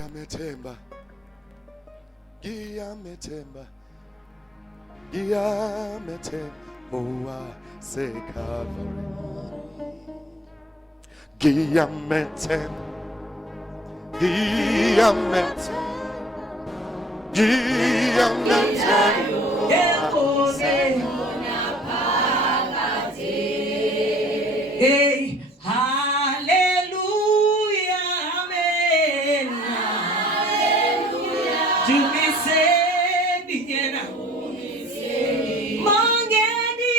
Giyametemba, giyametemba, giyametemba, Calvary. Giyametemba, giyametemba, Hey, hallelujah, amen. Hallelujah. To be said again. Mongeni.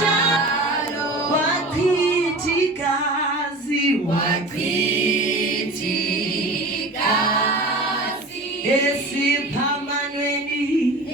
Chalo. Wakritikazi. Esipamanweni.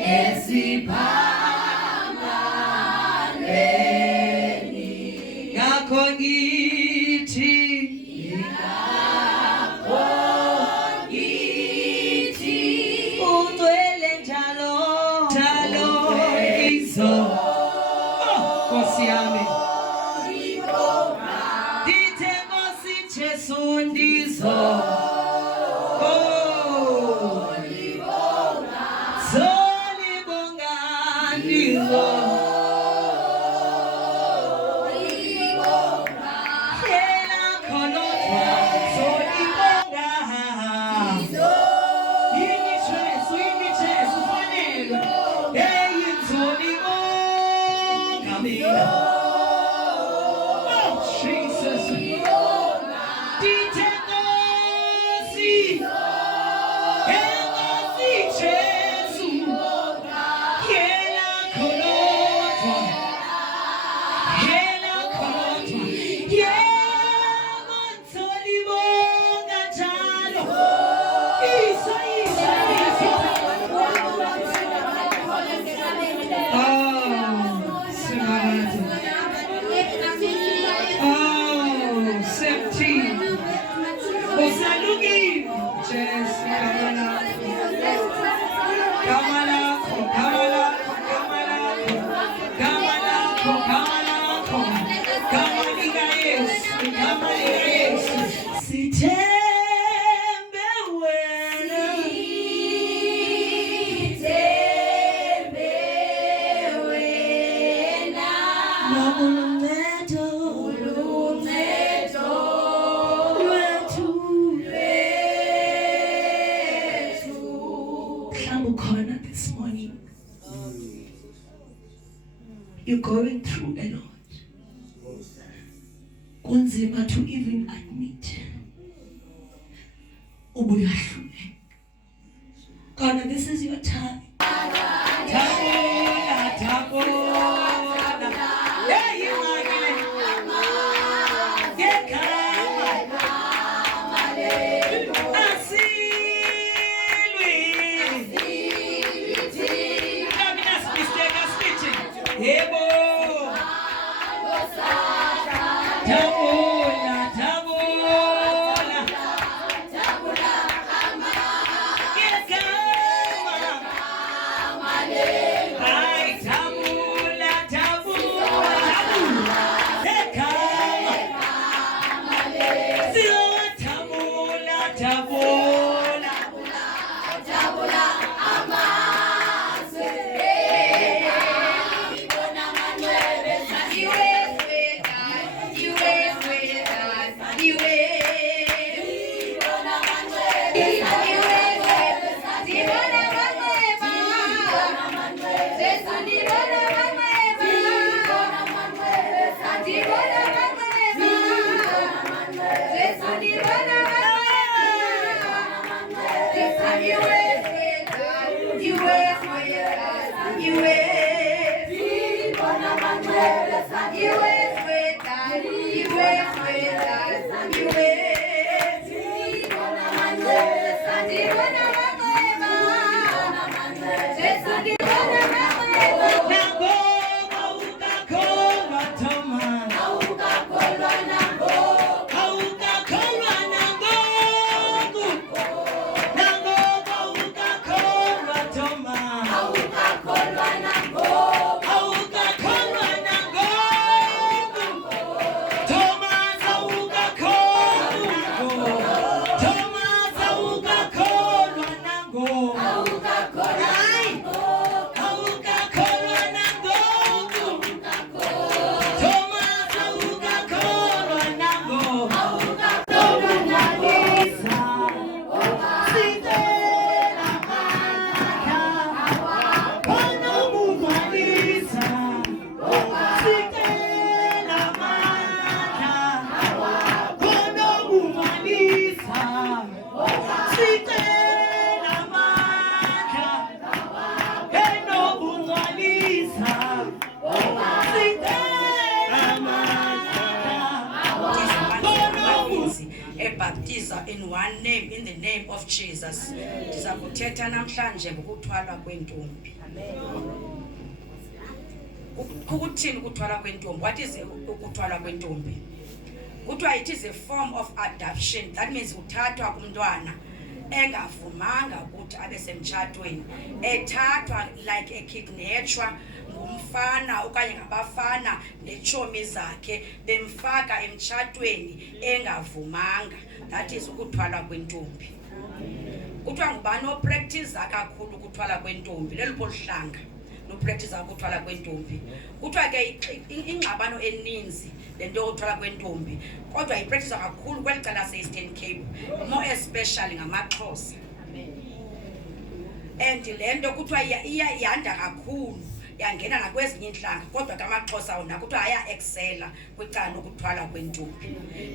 This morning, you're going through a lot. Kunzima to even admit. God, this is your time. ebaptiza in one name, in the name of Jesus. Ndiza kuthetha namhlanje ngokuthwala kwentombi. Kukuthini ukuthwala kwentombi? What is ukuthwala kwentombi? Kuthiwa it is a form of adoption. That means uthathwa kumntwana engavumanga ukuthi abe semtshatweni, ethathwa like ekidnetshwa ngumfana okanye ngabafana netshomi zakhe bemfaka emtshatweni engavumanga. That is ukuthwala kwentombi. Kuthiwa ngubani opractice kakhulu ukuthwala kwentombi? Lelipho lihlanga nopractice ukuthwala kwentombi. Kuthiwa ke ingxabano eninzi lento yokuthwala kwentombi, kodwa ipractice kakhulu kweli cala lase-Eastern Cape, more especially ngamaXhosa. And lento kuthiwa yanda kakhulu, yangena nakwezinye inhlanga, kodwa kamaXhosa wona kuthiwa aya-excela kwicala lokuthwala kwentombi.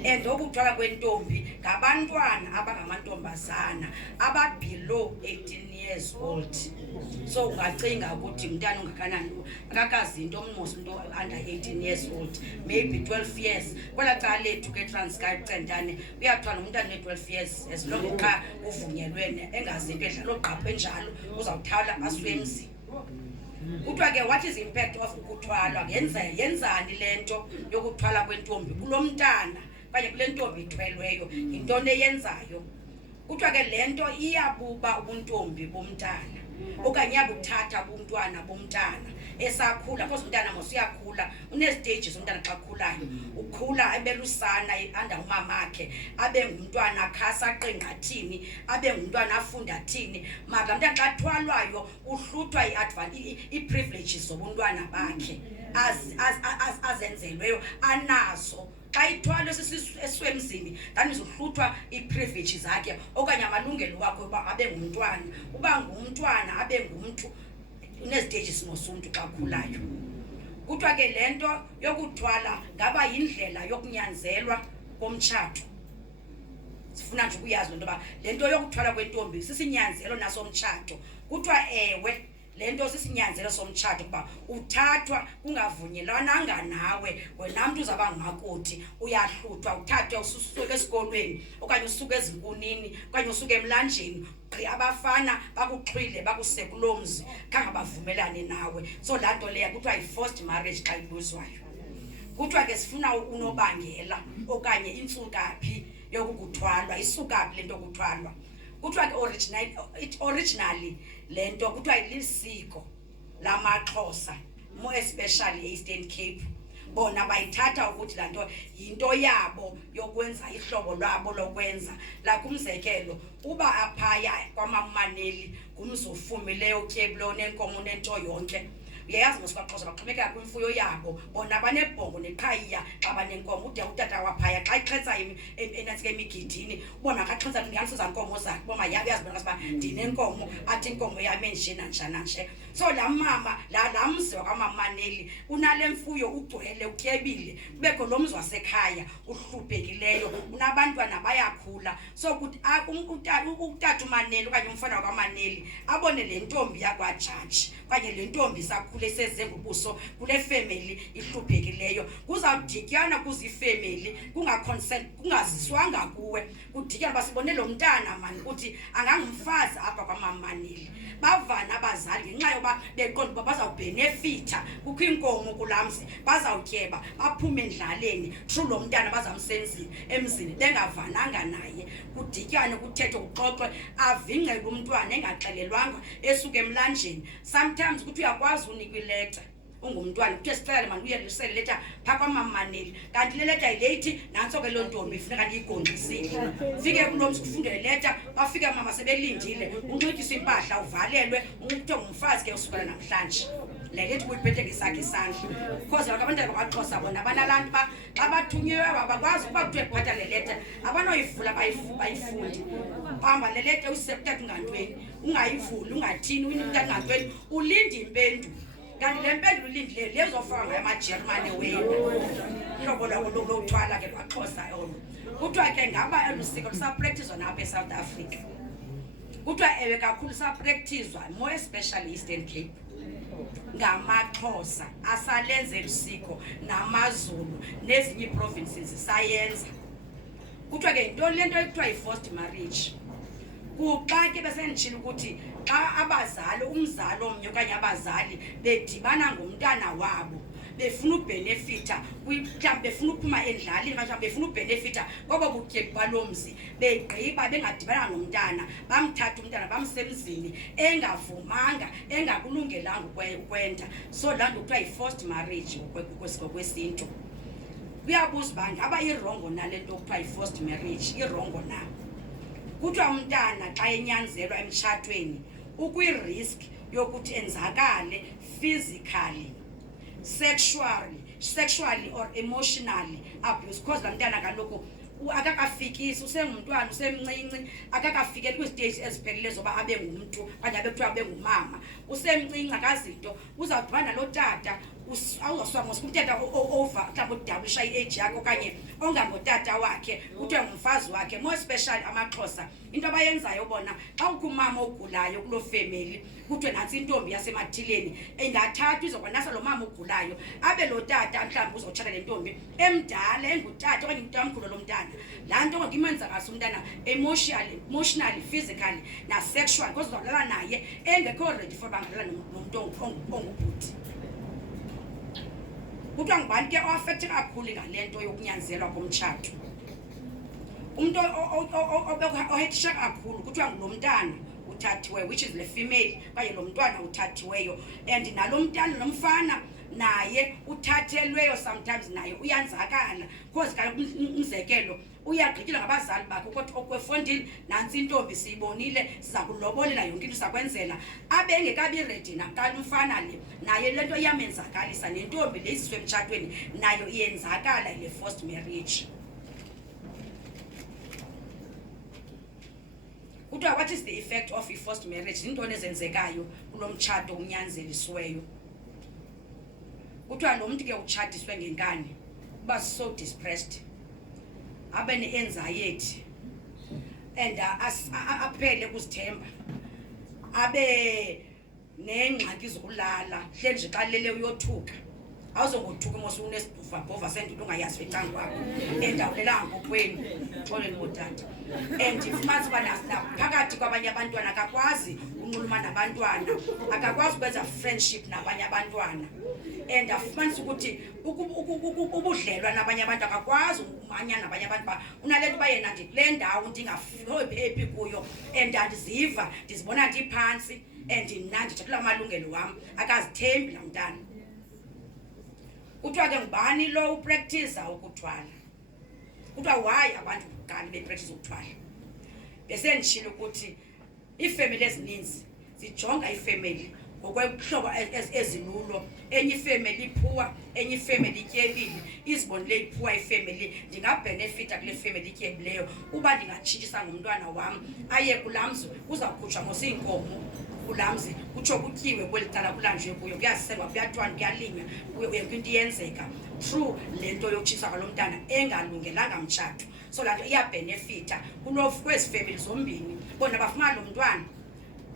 And ukuthwala kwentombi ngabantwana abangamantombazana below 18 years old. So ungacinga ukuthi umntana ungakanani, akakazi into ommosi umuntu under 18 years old, maybe 12 years. Kwela cala lethu ke Transkei Centane uyathwala umntana ne-12 years, as long xa uvunyelwene engazi into edlala ogqaphe njalo uzawuthawula asuke emzini. Kuthiwa ke what is the impact of ukuthwalwa? Yenzani lento yokuthwala kwentombi kulo mntana kanye kule ntombi ithwelweyo? Yintoni eyenzayo? Kuthiwa ke lento iyabuba ubuntombi bomntana okanye iyabuthatha ubuntwana bomntana esakhula. Because umntana mos uyakhula, une-stages umntana xa khulayo. Ukhula abe lusana anda umamakhe, abe ngumntwana khasa aqengathini, abe ngumntwana afunda thini. Mara umntana xa thwalwayo uhluthwa ii-privileges zobuntwana bakhe azenzelweyo anazo. Xa ithwalwe eswemzini, that means uhluthwa ii-privileges zakhe okanye amalungelo wakho uba abe ngumntwana. Uba ngumntwana abe ngumntu uneziteji mosuntu xa khulayo. Kuthiwa ke lento yokuthwala ngaba yindlela yokunyanzelwa komtshato. Sifuna nje ukuyazi into yoba lento yokuthwala kwentombi sisinyanzelo nasomtshato. Kuthiwa ewe, lento sisinyanzelo somtshato kuba uthathwa kungavunyelwananga nawe. Wena mntu uzawuba ngumakoti uyahluthwa, uthathwe usuke esikolweni okanye usuke ezinkunini okanye usuke emlanjeni, abafana bakuxhwile bakuse kuloo mzi khange bavumelane nawe. So laa nto leya kuthiwa yi-forced marriage xa ibuzwayo. Kuthiwa ke sifuna unobangela okanye intsukaphi yokukuthwalwa, isukaphi lento yokuthwalwa. Kuthiwa ke originally lento kuthiwa ilisiko lamaXhosa, more especially e-Eastern Cape. Bona bayithatha ukuthi laa nto yinto yabo yokwenza ihlobo lwabo lokwenza. Like umzekelo, uba aphaya kwamamaneli ngumzi ofumileyo otyebileyo nenkomo nento yonke, uyayazi ngosikaXhosa baxhomekeka kwimfuyo yabo. Bona banebhongo neqhayiya xa banenkomo. Ude utata waphaya xa ixhetsa enantsika emigidini, ubona akaxhensa ndinganisuza nkomo zakhe, boma yazi bona uba ndinenkomo, athi inkomo yam enje nanjana nje. So laa mama laa mzi wakwamamaneli unale mfuyo ugcwele utyebile, kubekho lo mzi wasekhaya uhluphekileyo, unabantwana bayakhula. So kuthi utata umaneli okanye umfana wakwamaneli abone le ntombi yakwajaji okanye le ntombi sakhule seze ngobuso kule family ihluphekileyo, kuzawudityana kuzifamily kungaziswanga kuwe, kudityana basibone lo mntana mani ukuthi angangumfazi apha kwamamaneli. Bavana abazali ngenxa yoba beqonda uba bazawubhenefitha, kukho inkomo kulaa mzi, bazawutyeba baphume endlaleni through lo mntana bazamsenzini emzini bengavananga naye. Kudityane kuthethwe kuxoxwe, avingcele umntwana engaxelelwanga esuke emlanjeni. Sometimes kuthi uyakwazi unikwa ileta ungumntwana, kuthiwe sixelele mani uyelisele leta phaa kwamamaneli, kanti le leta yileyithi nantso ke loo ntombi ifuneka ndiyigongxisile. Fike kuloo mzi kufundele leta, bafike mama sebelindile, unxityiswe impahla uvalelwe, kuthiwe ngumfazi ke usukela namhlanje. Le lethi kuyiphethe ngesakhe isandla. Because abantwana bakwaXhosa bona banalaa nto uba xa bathunyiweyo abakwazi ukuba kuthiwe kuphatha le leta, abanoyivula bayifundi. Uhamba le leta usise kuthatha ungantweni, ungayivuli ungathini, uyinithatha ungantweni, ulinde impendulo. Kanti le mpendulo ulindileyo le uzofaka ngayo amajermane wenu. Hlobo lokuthwala ke kwaXhosa olo. Kuthiwa ke ngaba elusiko lusapraktizwa napha eSouth Africa. Kuthiwa ewe kakhulu sapraktizwa, more especially Eastern Cape, ngamaXhosa asalenze elusiko, namaZulu nezinye iiprovinces sayenza. kuthiwa ke yintoni le nto ekuthiwa yi-forced marriage? Kuxa ke besenditshile ukuthi xa abazali umzali omnye okanye abazali bedibana ngomntana wabo befuna ubhenefitha mhlawumbi befuna uphuma endlaleni mhlawumbi befuna ubhenefitha kobo butyebi baloo mzi begqiba bengadibana nomntana bamthatha umntana bamsemzini engavumanga engakulungelanga ukwenda. So laa nto kuthiwa yi-forced marriage ngokwesintu. Kuyabuza uba ngaba irongo nale nto kuthiwa yi-forced marriage, irongo na? Kuthiwa umntana xa enyanzelwa emtshatweni ukwi-risk yokuthi enzakale physically, sexually or emotionally abuse, because laa mntana kaloku akakafikisi, usengumntwana usemncinci, akakafikeli kwiziteji ezipheleleyo zoba abe ngumntu okanye abe kuthiwa abe ngumama, usemncinci akazinto. Uzawudibana nalo tata awuzawuswa umtata over mhlawumbi udablisha i-age yakhe okanye ongangotata wakhe kuthiwe ngumfazi wakhe. More especially amaXhosa into abayenzayo bona xa kukho umama ogulayo kuloo family kuthiwe nantsi intombi yasemathileni ingathathwa izokwanasa lo mama ogulayo, abe lo tata mhlawumbi uzotshata le ntombi emdala engutata okanye umntu amkhulu lo mntana. Laa nto ngimenza kaso umntana emotionally, physically na-sexually, because uzawulala naye engekho ready for bangalala nomntu ongubhuti. Kuthiwa ngubani ke oafekthe kakhulu ngale nto yokunyanzelwa komtshato? Umntu ohetisha kakhulu kuthiwa ngulo mntana uthathiweyo, which is le female okanye lo mntwana uthathiweyo. And nalo mntana lo mfana naye uthathelweyo sometimes naye uyanzakala, because kaloku umzekelo uyagqityelwa ngabazali bakhe ukuthi okwefondini nantsi intombi siyibonile, siza kulobolela yonke into sizakwenzela. Abe engekabi ready nakala umfana le naye le nto iyamenzakalisa, nentombi le isiswe emtshatweni nayo iyenzakala ile forced marriage. Kuthiwa what is the effect of i-forced marriage? Zintoni ezenzekayo kulo mtshato unyanzelisiweyo? Kuthiwa lo mntu ke utshatiswe ngenkani uba so depressed, abe ne-anxiety and aphele ukuzithemba, abe neengxaki zokulala, hleli nje xa lele uyothuka. Awuzongothuka mos unesibhova sendoda ungayazi wetanga wakho endawulelanga ngokweni xoleni ngotata. And ifumanisa uba naphakathi kwabanye abantwana akakwazi unxuluma nabantwana, akakwazi ukwenza friendship nabanye abantwana. And afumanisa ukuthi ubudlelwa nabanye abantu akakwazi umanyana nabanye abantu uba unale nto uba yena ndikule ndawo ndingaphephi kuyo and andiziva ndizibona ndiphantsi and mna ndithathela amalungelo wam, akazithembi laa mntana. Kuthiwa ke ngubani lo upractiza ukuthwala? Kuthiwa why abantu kuqala bepractice ukuthwala? Besenditshile ukuthi iifemeli ezininzi zijonga ifemeli ngokwehlobo ezilulo. Enye ifemeli iphuwa, enye ifemeli ityebile, izibonile iphuwa ifemeli, ndingabhenefitha kule femeli ityebileyo. Uba ndingatshitshisa ngomntwana wam aye kulaa mzi uzawukhutshwa ngosiinkomo kulaa mzi, kutsho kutyiwe kweli cala kulanjwe kuyo, kuyaziselwa, kuyathwana, kuyalinywa, yonke into iyenzeka through le nto yokutshisa kwalo mntana engalungelanga mtshato. So laa nto iyabhenefitha kwezi femeli zombini. Bona bafumana lo mntwana,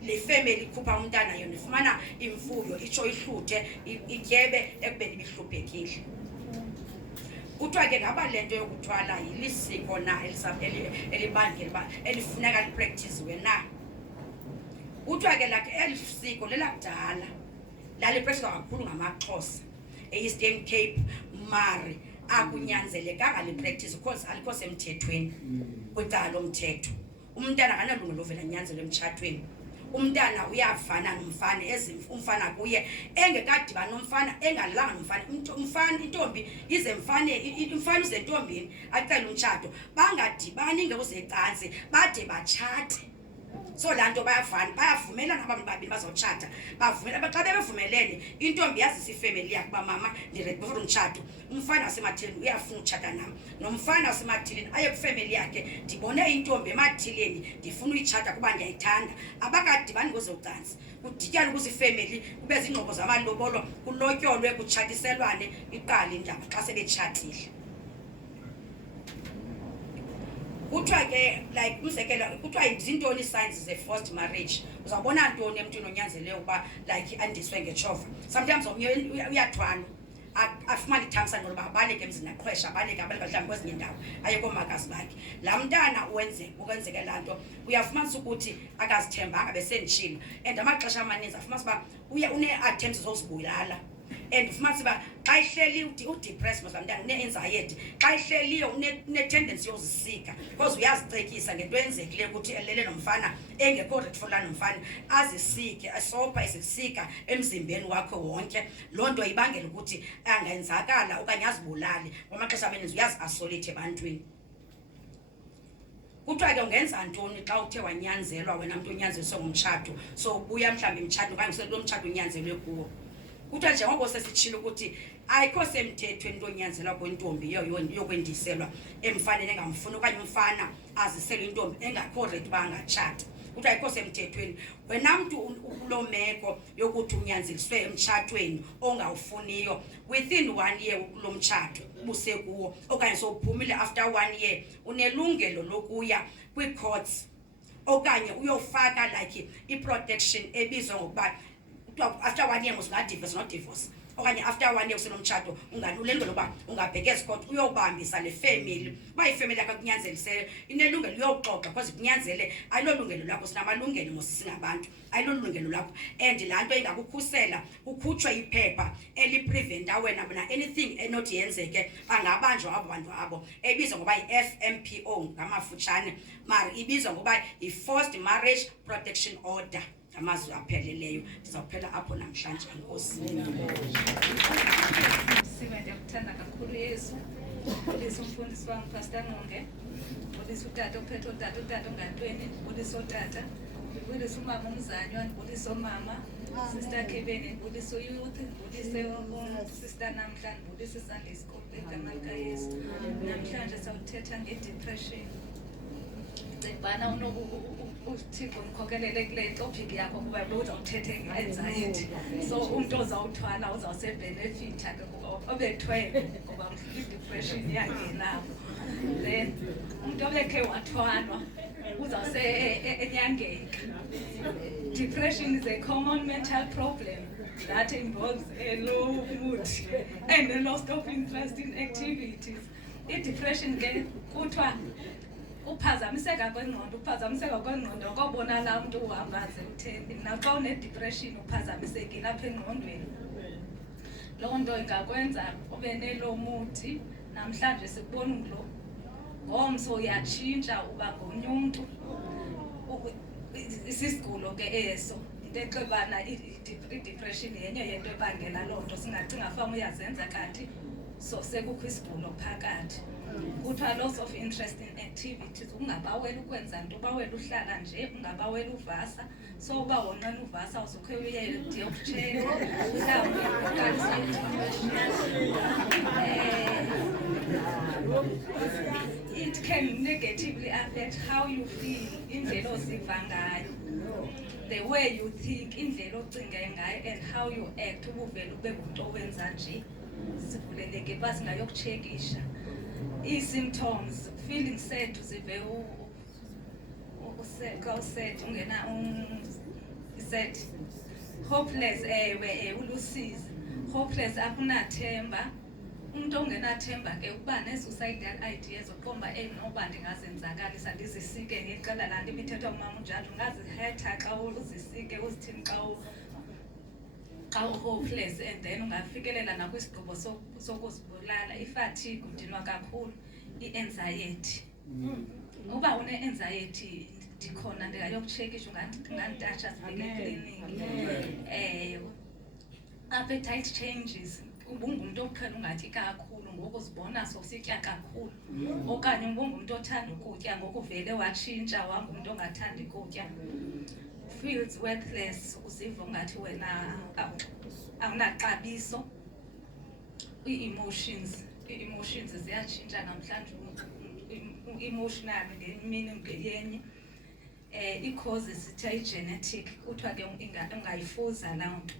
le femeli ikhupha umntana yona ifumana imfuyo, itsho ihluthe ityebe ekubeni ibihluphekile. Kuthiwa ke ngaba le nto yokuthwala yilisiko na elibangela uba elifuneka lipraktisiwe na? Kuthiwa ke lakhe eli siko lelakudala laliprakthiswa kakhulu ngamaXhosa e-Eastern Cape, mari akunyanzelekanga liprakthiswe because alikho semthethweni kwicala lomthetho. Umntana akanalungelo lovela nyanzelwe emtshatweni. Umntana uyafana nomfana, umfana kuye engekadibani nomfana, engalalanga nomfana. Umfana intombi ize umfana uze entombini acela umtshato, bangadibani ngekuzecansi bade batshate. So laa nto bayavumelana abantu babini bazawutshata, bavumela. Xa bevumelene intombi yazisa ifemeli yakhe uba mama ndiredi for umtshato, umfana wasemathileni uyafuna utshata nam, nomfana wasemathileni aye kwifemeli yakhe, ndibone intombi emathileni ndifuna uyitshata kuba ndiyayithanda. Abakadibani ngezocantsi, kudityanwe ukuze ifemeli kube ziingxobo zamalobolo, kulotyolwe, kutshatiselwane, iqale indaba xa sebetshatile. Kuthiwa ke like umzekelo kuthiwa zintoni signs ze-forced marriage? Uzawubona ntoni emntwini onyanzeleyo ukuba like andiswe ngetshova? Sometimes omnye uyathwala afumane ithamsanqa loba abaleke emzini aqhwesha abaleke mhlawumbi kwezinye indawo aye koomakazi bakhe. Laa mntana ukwenzeke laa nto uyafumanisa ukuthi akazithembanga besenditshilo, and amaxesha amaninzi afumanisa uba une-attempts zozibulala. And ufumanisa uba xa ihleli udepressed mos laa mntana une-anxiety, xa ihleliyo une-tendency yozisika because uyazicekisa ngento eyenzekileyo ukuthi elele nomfana engekho ready for laa nomfana azisike asopha esisika emzimbeni wakhe wonke. Loo nto ibangela ukuthi angenzakala okanye azibulale. Ngamaxesha amaninzi uyazi-isolate ebantwini. Kuthiwa ke ungenza ntoni xa uthe wanyanzelwa wena mntu unyanzeliswe ngumtshato, so ubuya mhlawumbi imtshato okanye usekuloo mtshato unyanzelwe kuwo? Kuthiwa njengoko sesitshilo ukuthi ayikho semthethweni into onyanzelwa kwentombi yokwendiselwa emfaneni engamfuni okanye umfana aziselwe intombi engakho ready uba angatshata. Kuthiwa ayikho semthethweni. Wena mntu kuloo meko yokuthi unyanzeliswe emtshatweni ongawufuniyo within 1 year kuloo mtshato ubusekuwo okanye sowuphumile after 1 year, unelungelo lokuya kwii-courts okanye uyofaka like i-protection ebizwa ngokuba after 1 year musingadivorce not divorce, okanye after 1 year usenomtshato unelungelo lokuba ungabheka esikoti uyobambisa le family. Uba ifamily yakho kunyanzelisele inelungelo uyoxoxa because kunyanzele ayilolungelo lakho. Sinamalungelo ngosingabantu, ayilolungelo lakho. And laa nto ingakukhusela kukhutshwe iphepha elipreventa wena mna anything enothi yenzeke bangabanjwa abo bantu abo, ebizwa ngoba yi-FMPO ngamafutshane, mara ibizwa ngoba yi-Forced Marriage Protection Order amazwi apheleleyo. Ndizawuphela apho namhlanje. Enkosi. Siwe ndiyakuthanda kakhulu Yesu. Ulisa umfundisi wami Pastor Nqonge. Ulisa utata ophethe utata ongantweni. Ulisa utata. Ulisa umama umzanywa. Ulisa umama. Sister Kebeni. Ulisa youth. Ulisa sister namhlanje. Ulisa Sunday school. Igama likaYesu. Namhlanje sawuthetha nge-depression. Ngicebana uThixo umkhokelele kule topic yakho kuba uzawuthethe nge-anxiety. So umuntu ozawuthwala uzawusebenefitha ke obethwele ngoba i-depression yangenapho. Then umuntu obekhe wathwalwa uzawuse enyangeka. Depression is a common mental problem that involves a low mood and a loss of interest in activities. I-depression ke kuthiwa uphazamiseka kwengqondo ngobona laa mntu uhamba zemthembi. Naxa une-depression uphazamisekile apha engqondweni. Loo nto ingakwenza ube nelo mudi. Namhlanje sikubona umlo ngomso uyatshintsha uba ngomnye umntu. Isisigulo ke eso, into exebana i-depression yenye yento ebangela loo nto. Singacinga fama uyazenza kanti so sekukho isigulo phakathi. Kuthiwa loss of interest in activities, ungabaweli ukwenza nto, ubawela uhlala nje, ungabaweli uvasa. So uba wonqena uvasa uzukhe uye ndiyokutsheka mhlawumbi uqalisa it can negatively affect how you feel, indlela oziva ngayo, the way you think, indlela ocinga ngayo, and how you act. Ubuvela ube ngumntu owenza nje. Sibuleleke basi ngayokutshekisha i-symptoms. Feeling sad, uzive used ungena sad. Hopeless, ulusizi. Hopeless, akunathemba. Umuntu ongenathemba ke ukuba ne-suicidal ideas oqomba noba ndingazenzakalisa ndizisike ngexela laa nto imithetho umama unjalo. Ungazihetha xa uzisike uzithini xa u-hopeless, and then ungafikelela nakwisigqibo sokuzibulala. I-fatigue, udinwa kakhulu. I-anxiety, uba une-anxiety ndikhona ndingayokutshekisha unganditatsha sibheke ekliniki. Appetite changes, ubungumntu oqhela ungatyi kakhulu ngoku uzibona sowusitya kakhulu, okanye ubungumntu othanda ukutya ngoku vele watshintsha wangumntu ongathandi ukutya. Feels worthless, uziva ungathi wena awunaxabiso. I-emotions ziyatshintsha namhlanje, emotional ngemini yenye. I-causes zithiwa i-genetic, kuthiwa ke ungayifuza laa nto.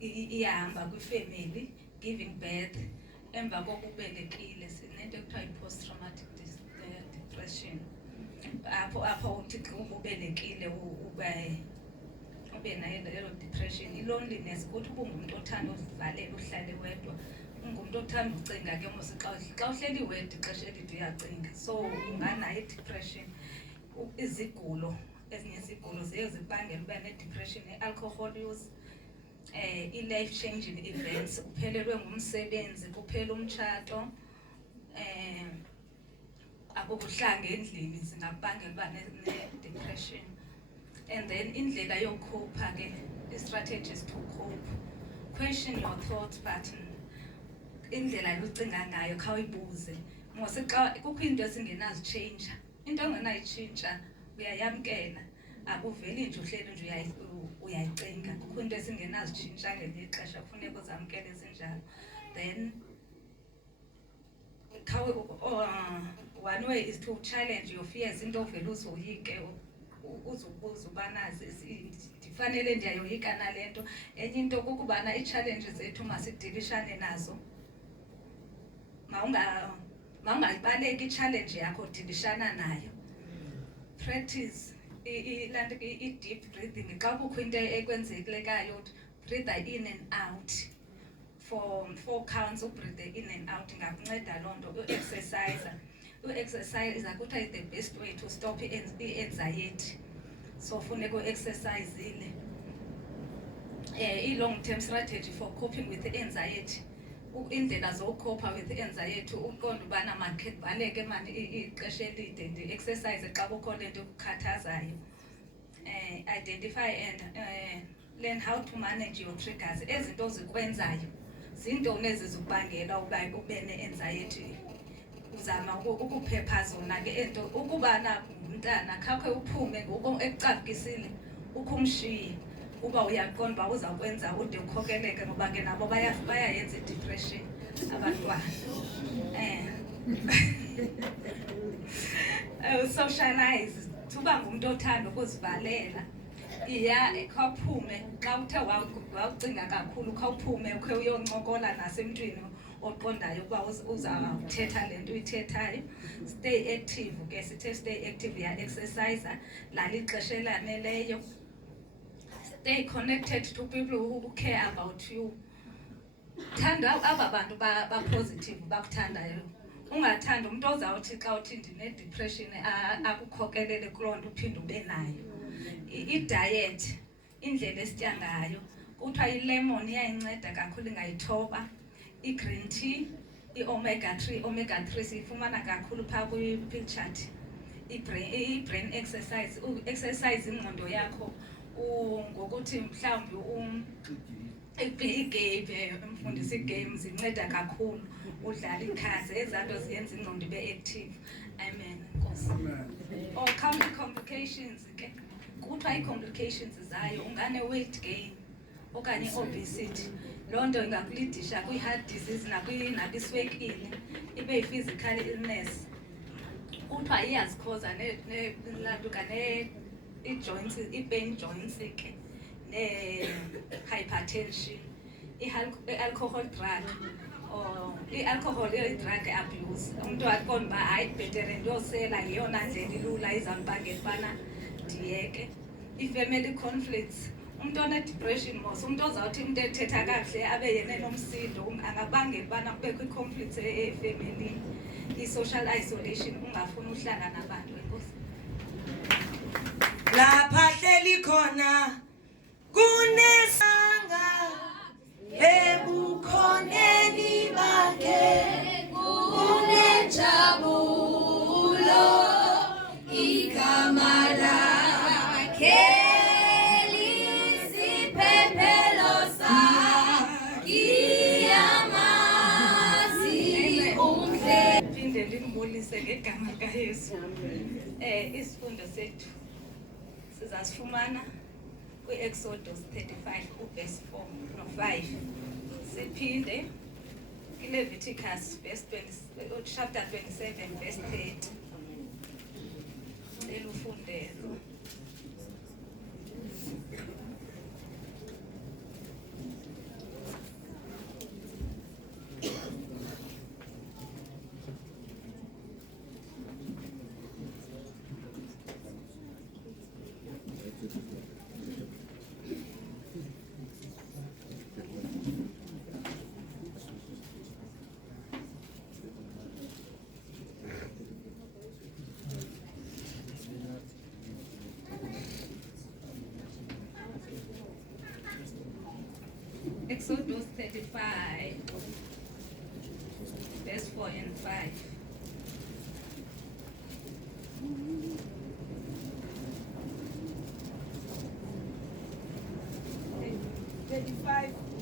Iyahamba kwifemeli, giving birth, emva kokubelekile sinento ekuthiwa yi-post-traumatic depression. Apho uthi ubelekile ube nayo leyo depression. I-loneliness ukuthi ube ngumuntu othanda uzivalela uhlale wedwa, ungumuntu othanda ucinga ke mos xa uhleli wedwa ixesha elide uyacinga, so unganayo i-depression. Izigulo, ezinye izigulo ziye zibangela uba ne-depression, i-alcohol use, i-life changing events, uphelelwe ngumsebenzi, kuphela umtshato, akukuhlanga endlini zingabangela uba ne-depression. And then indlela yokukhupha ke, i-strategies to cope. Question your thought pattern. Indlela yokucinga ngayo khawuyibuze. Mose xa kukho into esingenazitshintsha, into ongenayitshintsha uyayamkela, akuveli nje uhleli nje uyayicinga. Kukho into esingenazitshintsha ngelinye ixesha, kufuneka uzamkele ezinjalo. Then one way is to challenge your fears, into ovele uzoyike, uzubuza ubana ndifanele ndiyayoyika nale nto. Enye into kukubana ii-challenges zethu masidilishane nazo. Mawungayibaleki i-challenge yakho, dilishana nayo. Practice i-deep breathing. Xa kukho into ekwenzekilekayo, breathe in and out for 4 counts. Ubreathe in and out ingakunceda loo nto. U-exercise akuthiwa is the best way to stop i-anxiety. So funeka u-exercisile. I-long term strategy for coping with anxiety. Indlela zokukhopha with anxiety, uqonda ubana makhe kubaleke mani ixesha elide ndi-exercise xa kukho le nto ekukhathazayo. Identify and learn how to manage your triggers. Ezinto ozikwenzayo zintoni ezizikubangela uba ube ne-anxiety. Uzama ukuphepha zona ke ento. Ukubana umntana khakhe uphume ngoku ekucapukisile, ukumshiye uba uyaqonda uba uzawukwenza ude ukhokeleke, ngoba ke nabo bayayenza i-depression abantwana. Socialize, uba ngumuntu othanda ukuzivalela. Khawuphume xa uthe wawucinga kakhulu, khawuphume ukhe uyoncokola nasemntwini oqondayo ukuba uzawuthetha le nto uyithethayo. Stay active ke, sithe stay active, uya-exercise, lala ixesha elaneleyo. Stay connected to people who care about you. Thanda aba bantu ba-positive bakuthandayo. Ungathanda umuntu ozawuthi xa uthi ndine-depression akukhokelele kuloo nto uphinde ube nayo. I-diet, indlela esitya ngayo, kuthiwa ilemon iyayinceda kakhulu, ingayithoba. I-green tea, i-omega 3 siyifumana kakhulu phaa kwi-pill chart. I-brain exercise, exercise ingqondo yakho ngokuthi mhlawumbi igame, umfundisa igame zinceda kakhulu, udlala ikhazi, ezaa nto ziyenza ingqondo ibe active. Amen. Nkosi. Or complications ke, kuthiwa ii-complications zayo ungane-weight gain okanye i-obesity. Loo nto ingakulidisha kwi-heart disease nakwiswekile, ibe yi-physical illness. Kuthiwa iyazikhoza lantuka i-joints, i-pain joints ke, ne-hypertension, i-alcohol drug, or i-alcohol drug abuse. Umuntu aqonda uba hayi bhetere ndiyosela, yeyona ndlela ilula izambangela ubana ndiyeke. I-family conflicts, umuntu one-depression mos, umuntu ozawuthi umuntu ethetha kakuhle abe yena enomsindo, angabangela ubana kubekho i-conflicts efemelini. I-social isolation, ungafuni uhlala nabantu. Enkosi. Lapha hleli khona kunesanga ebukhoneni bakhe, kunenjabulo igama lakhe lisiphephelo sakiyamazi umhle. Phinde limbulise ngegama likaYesu. Isifundo sethu sizasifumana kwi-Exodus 35 verse 4 no-5. Siphinde kwi-Leviticus chapter 27 verse 30. Elufundelo. Exodus 35, verse 4 and 5.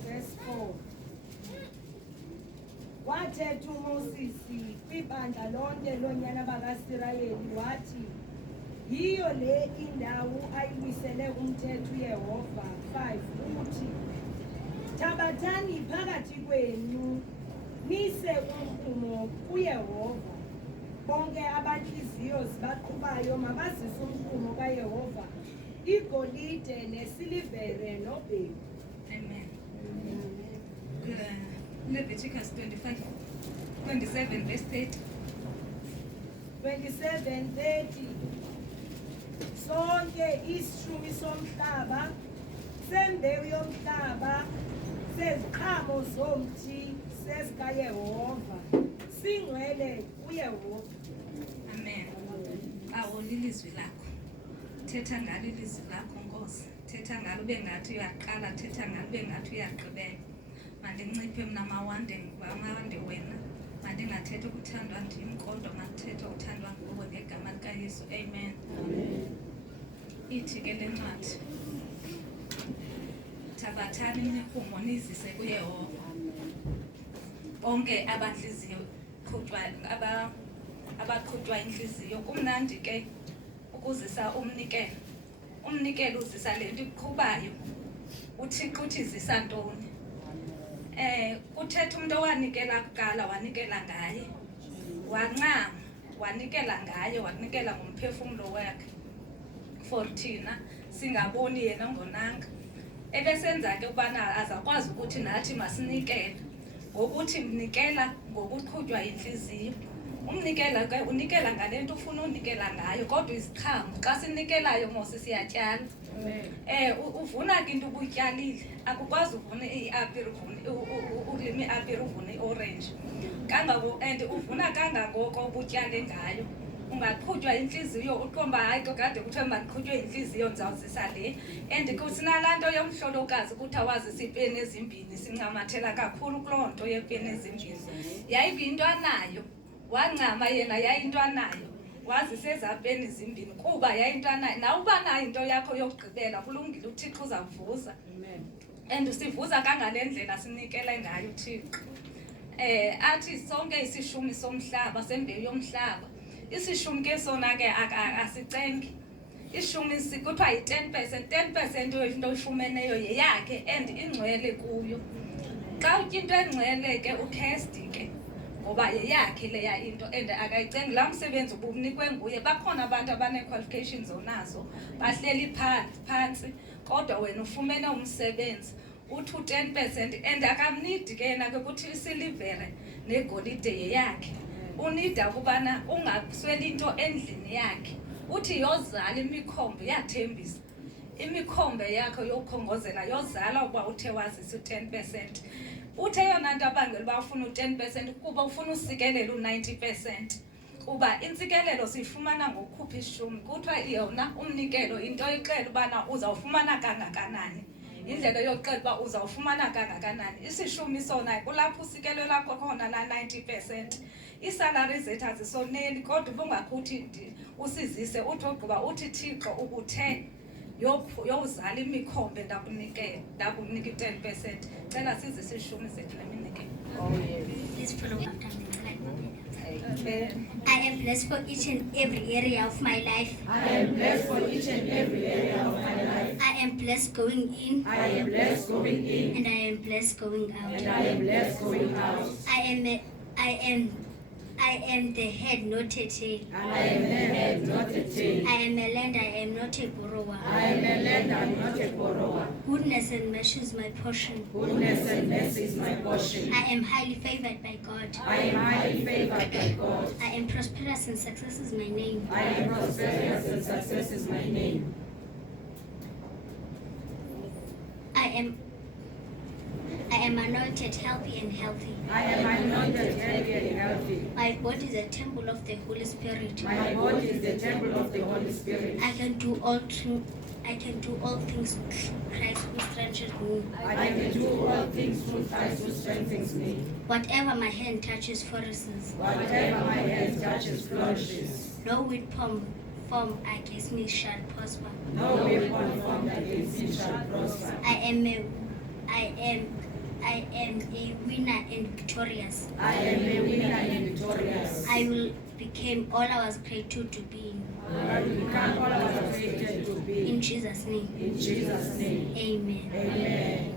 Verse 4. Wathetha uMoses kwibandla lonke lonyana bakaSirayeli wathi, yiyo le indawo ayiwisele umthetho uYehova. 5 uthi, thabathani phakathi kwenu nise umrhumo kuYehova, bonke abantliziyo zibaqhubayo mabazise umrhumo kaYehova, igolide nesilivere nobhedu. Amen. Leviticus 27, verse 30. 27:30. Sonke isishumi somhlaba sembewu yomhlaba seziqhamo zomthi sesikaYehova singcwele kuYehova. Amen. Awona ilizwi lakho. Thetha ngalo ilizwi lakho Nkosi. Thetha ngalo ube ngathi uyaqala, thetha ngalo ube ngathi uyagqibela. Mandinciphe mna mawande wena. Mandingathetha ukuthandwa ndim kodwa mandithethe ukuthandwa nguwe ngegama likaYesu. Amen. Ithi ke le ncwadi, thabathani imirhumo nizise kuYehova, bonke abantliziyo abaqhutywa inhliziyo. Kumnandi ke ukuzisa umnikelo. Umnikelo uzisa le nto iqhubayo. uThixo uthi zisa ntoni? Kuthetha umuntu owanikela kuqala wanikela ngaye, wancama wanikela ngaye, wanikela ngomphefumlo wakhe for thina singaboni yena ngonanga. Ebesenza ke ubana azakwazi ukuthi nathi masinikele ngokuthi mnikela ngokuqhutywa inhliziyo. Umnikela ke unikela ngale nto ufuna unikela ngayo, kodwa iziqhamo xa sinikelayo mose siyatyala. Uvuna ke into ubutyalile, akukwazi uvuna iapile ulime iapile uvune iorange kangako, and uvuna kangangoko ubutyale ngayo. Ungaqhutywa inhliziyo uqomba hayi kade kuthiwe mandiqhutywe inhliziyo ndizawuzisa le. And kusinalaa nto yomhlolokazi ukuthi awazisa iipeni ezimbini, sincamathela kakhulu kuloo nto yeepeni ezimbini. Yayiyinto anayo, wancama yena yayinto anayo, wazisa ezaa peni zimbini kuba yayinto anayo. Nawe uba nayo into yakho yokugqibela kulungile, uThixo uzawuvuza. And sivuza kangale ndlela sinikele ngayo uThixo. Athi sonke isishumi somhlaba sembewu yomhlaba. Isishumi ke sona ke asicengi. Ishumi kuthiwa yi-10%. 10% into oyifumeneyo yeyakhe and ingcwele kuyo. Xa utya into engcwele ke ukhesti ke ngoba yeyakhe leya into and akayicengi. Laa msebenzi ubunikwe nguye. Bakhona abantu abanee-qualifications onazo bahleli phantsi kodwa wena ufumene umsebenzi uthi u-10% and akamnidi ke yena ke kuthi isilivere negolide yeyakhe. Unida ukubana ungasweli into endlini yakhe. Uthi yozala imikhombe, yathembisa imikhombe yakho yokukhongozela yozala uba uthe wazisa u-10%. Uthe yona nto abangela uba ufuna u-10% kuba ufuna usikelela u-90%. Kuba intsikelelo siyifumana ngokukhupha ishumi. Kuthiwa yona umnikelo into ixela ubana uzawufumana kangakanani, indlela yokuxela uba uzawufumana kangakanani. Isishumi sona kulapho usikelela khona la 90%. Iisalari zethu azisoneli kodwa ubungakhuthi usizise uthi ogqiba uthi Thixo ubuthe yozala imikhombe ndakunika i-10%. Cela sizise ishumi zethu neminikelo. Let's follow after me. I am blessed for each and every area of my life. I am blessed for each and every area of my life. I am blessed going in. I am blessed going in. And I am blessed going out. And I am blessed going out. I am the head, not a tail. And I am the head, not a tail. I am a lender, I am not a borrower. I am a lender, not a borrower. Goodness and mercy is my portion. Goodness and mercy is my portion. I am highly favored by God. I am highly favored by God. I am prosperous and success is my name. I am prosperous and success is my name. I am anointed, healthy and healthy. I am anointed, healthy and healthy. My body is a temple of the Holy Spirit. My body is the temple of the Holy Spirit. I can do all I can do all things through Christ who strengthens me. I can do all things through Christ who strengthens me. Whatever my hand touches flourishes. Whatever my hand touches flourishes. No weapon formed against me shall prosper. No weapon formed against me shall prosper. I am a winner and victorious. I am a winner and victorious. I will become all I was created to be. I will become all I was created to be. In Jesus' name. In Jesus' name. Amen. Amen.